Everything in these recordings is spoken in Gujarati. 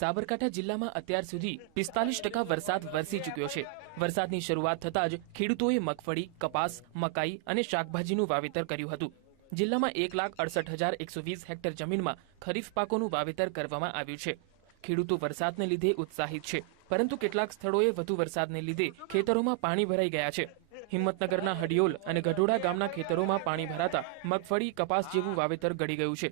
સાબરકાંઠા જિલ્લામાં અત્યાર સુધી પિસ્તાલીસ ટકા વરસાદ વરસી ચૂક્યો છે. વરસાદની શરૂઆત થતાં જ ખેડૂતોએ મગફળી, કપાસ, મકાઈ અને શાકભાજીનું વાવેતર કર્યું હતું. જિલ્લામાં એક લાખ અડસઠ હજાર એકસો વીસ હેક્ટર જમીનમાં ખરીફ પાકોનું વાવેતર કરવામાં આવ્યું છે. ખેડૂતો વરસાદને લીધે ઉત્સાહિત છે, પરંતુ કેટલાક સ્થળોએ વધુ વરસાદને લીધે ખેતરોમાં પાણી ભરાઈ ગયા છે. હિંમતનગરના હડિયોલ અને ગઢોડા ગામના ખેતરોમાં પાણી ભરાતા મગફળી, કપાસ જેવું વાવેતર ગળી ગયું છે.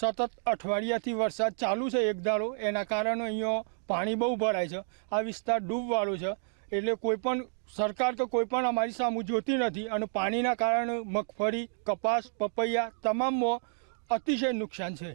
સતત અઠવાડિયાથી વરસાદ ચાલુ છે એક ધારો એના કારણે અહીંયા પાણી બહુ ભરાય છે. આ વિસ્તાર ડૂબવાળો છે. એટલે કોઈપણ સરકાર કે કોઈપણ અમારી સામું જોતી નથી અને પાણીના કારણે મગફળી, કપાસ, પપૈયા તમામમાં અતિશય નુકસાન છે.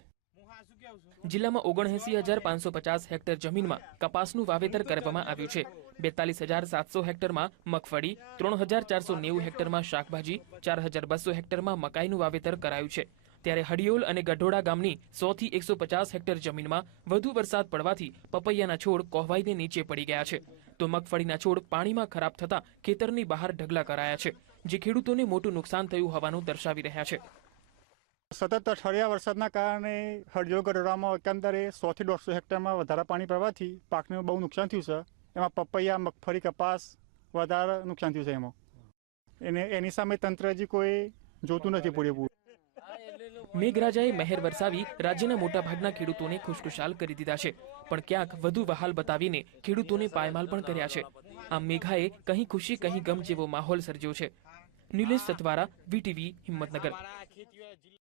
જિલ્લામાં ઓગણએસી હજાર પાંચસો પચાસ હેક્ટર જમીનમાં કપાસનું વાવેતર કરવામાં આવ્યું છે. બેતાલીસ હજાર સાતસો હેક્ટરમાં મગફળી, ત્રણ હજાર ચારસો નેવું હેક્ટરમાં શાકભાજી, ચાર હજાર બસો હેક્ટરમાં મકાઈનું વાવેતર કરાયું છે. ત્યારે હડિયોલ અને ગઢોડા ગામની સો થી એકસો પચાસ હેક્ટર જમીનમાં વધુ વરસાદ પડવાથી પપૈયાના છોડ કોહવાઈને નીચે પડી ગયા છે. તો મગફળીના છોડ પાણીમાં ખરાબ થતા ખેતરની બહાર ઢગલા કરાયા છે, જે ખેડૂતોને મોટું નુકસાન થયું હોવાનું દર્શાવી રહ્યા છે. સતત અઠવાડિયા વરસાદના કારણે હળજો ગઢોડામાં એકંદરે સોથી દોઢસો હેક્ટરમાં વધારે પાણી પડવાથી પાકને બહુ નુકસાન થયું છે. એમાં પપૈયા, મગફળી, કપાસ વધારે નુકસાન થયું છે એમાં. એને, એની સામે તંત્ર હજી કોઈ જોતું નથી પૂરેપૂરું. મેઘરાજાએ મહેર વરસાવી રાજ્યના મોટાભાગના ખેડૂતોને ખુશખુશાલ કરી દીધા છે. પણ ક્યાંક વધુ વહાલ બતાવીને ખેડૂતોને પાયમાલ પણ કર્યા છે. આમ મેઘાએ કહી ખુશી કહી ગમ જેવો માહોલ સર્જ્યો છે. નિલેશ સતવારા વીટીવી, હિંમતનગર.